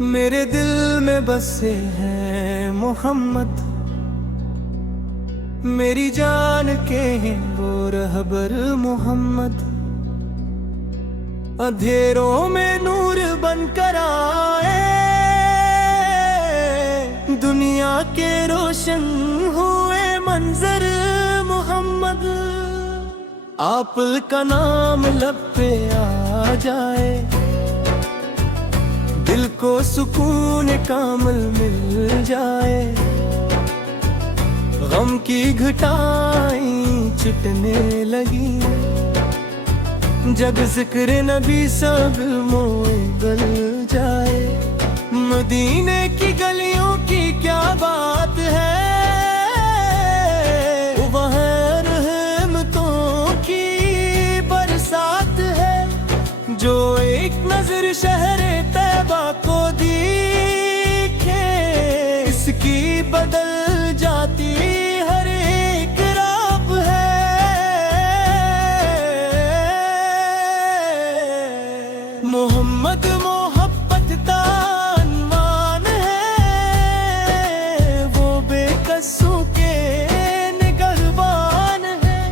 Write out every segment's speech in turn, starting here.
میرے دل میں بسے ہیں محمد، میری جان کے ہیں وہ رہبر محمد، اندھیروں میں نور بن کر آئے، دنیا کے روشن ہوئے منظر محمد، آپ کا نام لب پہ آ جائے، دل کو سکون کامل مل جائے، غم کی گھٹائیں چھٹنے لگی، جگ ذکر نبی سب موئے گل جائے، مدینے کی گلیوں کی کیا بات ہے، وہاں رحمتوں کی برسات ہے، جو ایک نظر شہر طیبہ کو دیکھے، اس کی بدل جاتی ہر ایک رات ہے، محمد محبت کا عنوان ہے، وہ بے قصوں کے نگہبان ہے،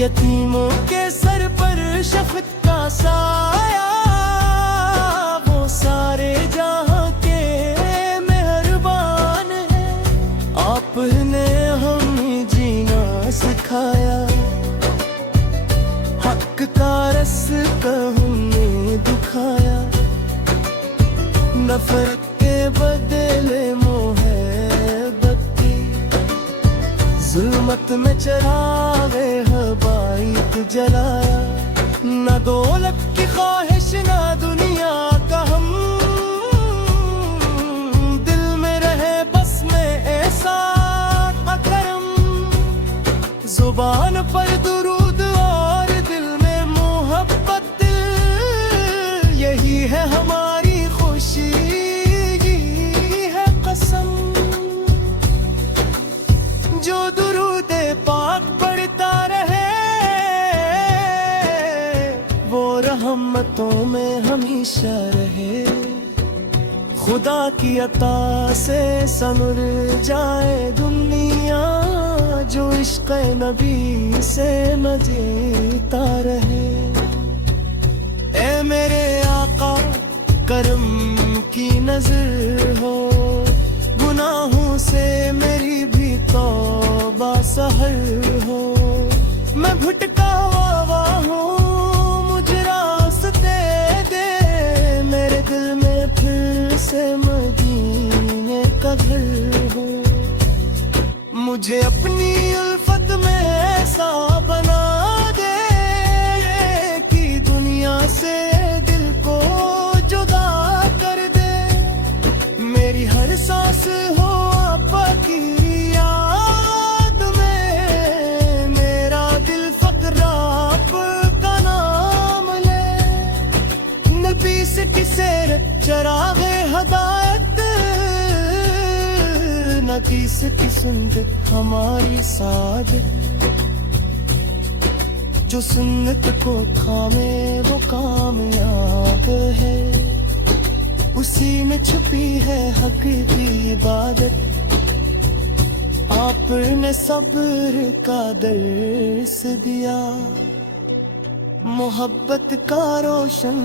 یتیموں کے سر پر شفقت کا سایہ، وہ سارے جہاں کے مہربان ہیں، آپ نے ہمیں جینا سکھایا، حق کا رستہ ہمیں دکھایا، نفرت کے بدلے محبت کی، ظلمت میں چراغ حبائط جلایا، نہ دولت کی خواہش نہ دنیا کا ہم، دل میں رہے بس میں احسان کرم، زبان پر درود اور دل میں محبت، یہی ہے ہماری خوشی یہی ہے قسم، جو درود پاک پڑھتا رہے وہ رحمتوں میں ہمیشہ رہے، خدا کی عطا سے سنور جائے دنیا، جو عشق نبی سے نہ جیتا رہے، اے میرے آقا کرم کی نظر ہو، گناہوں سے میری بھی توبہ سحر ہو، میں بھٹکا ہوا ہوں مجھے راستے دے، میرے دل میں پھر سے مدینے کا گھر ہو، مجھے اپنی الفت میں ایسا بنا دے کہ دنیا سے دل کو جدا کر دے، میری ہر سانس ہو آقا کی یاد میں، میرا دل فقر آپ کا نام لے، نبی سے کسے چراغ ہدایت، نہ کس کی سنت ہماری سعادت، جو سنت کو تھامے وہ کامیاب ہے، اسی میں چھپی ہے حق کی عبادت، آپ نے صبر کا درس دیا، محبت کا روشن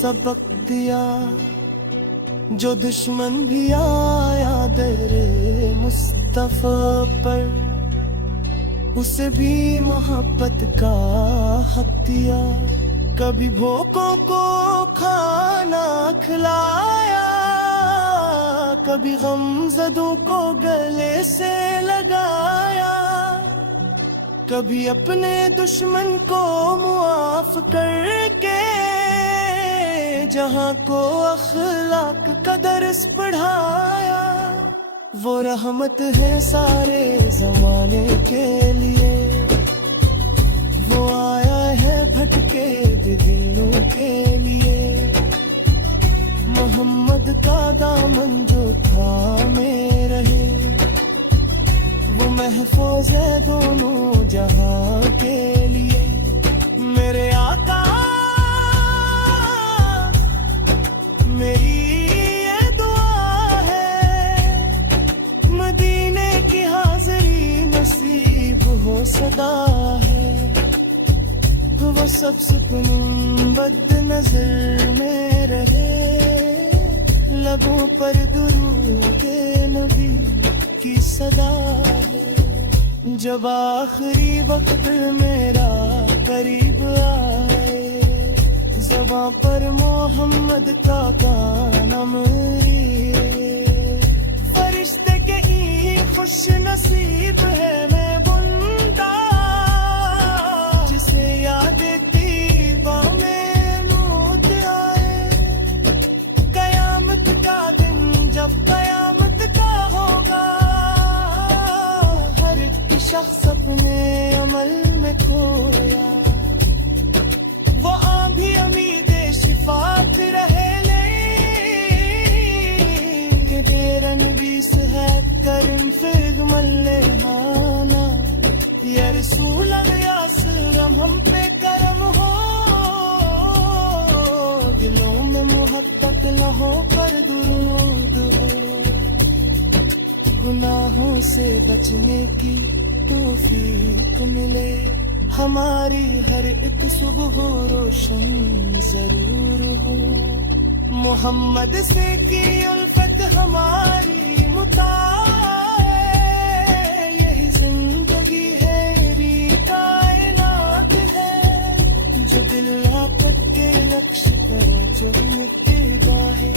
سبق دیا، جو دشمن بھی آیا در مصطفیٰ پر، اسے بھی محبت کا حق دیا، کبھی بھوکوں کو کھانا کھلایا، کبھی غمزدوں کو گلے سے لگایا، کبھی اپنے دشمن کو معاف کر کے جہاں کو اخلاق کا درس پڑھایا، وہ رحمت ہے سارے زمانے کے لیے، وہ آیا ہے بھٹکے دلوں کے لیے، محمد کا دامن جو تھامے رہے، وہ محفوظ ہے دونوں جہاں کے لیے، میرے آقا میری اپنی بد نظر میں رہے، لبوں پر درود نبی کی صدا ہے، جب آخری وقت میرا قریب آئے، زباں پر محمد کا نام رہے، فرشتے کہیں خوش نصیب ہے میں بندہ، جسے یاد طیبہ میں نوت آئے، قیامت کا دن جب قیامت کا ہوگا، ہر ایک شخص اپنے عمل میں کھویا، وہ بھی امید شفاعت رہے کہ تیرا نبی سے ہے کرم فیغ ملہانا، یا رسول یا سرم ہم پہ کرم ہو، دلوں میں محبت لہو پر درود ہو، گناہوں سے بچنے کی توفیق ملے، ہماری ہر ایک صبح روشن ضرور ہو، محمد سے کی الفت ہماری متاع ہے، یہی زندگی ہے ری کائنات ہے، جو دل آپٹ کے لکش پر جو ابتدا ہے،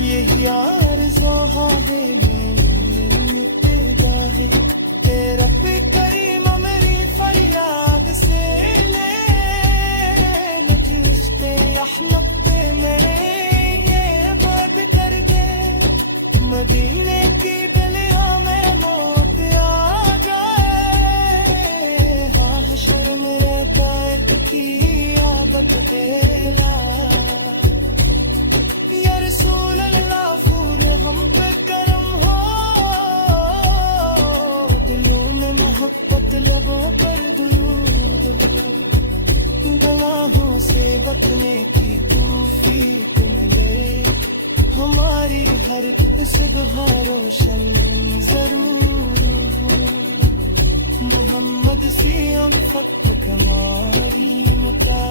یہی آرزو ہے میری ابتدا ہے، تیرا پہ کریم میری فریاد سے لے، نکشتے احمد پہ میرے یہ بات کر دے، مدینے کی گلیوں میں موت آ جائے، ہاں حشر میں قائد کی آبت پھیلا، یا رسول اللہ پھول ہم پہ کرم ہو، دلوں میں محبت لبوں پر درود ہو، گناہوں سے بچنے کی توفیق ملے، ہماری ہر صبح روشن ضرور ہو، محمد سے ہم خط ہماری متا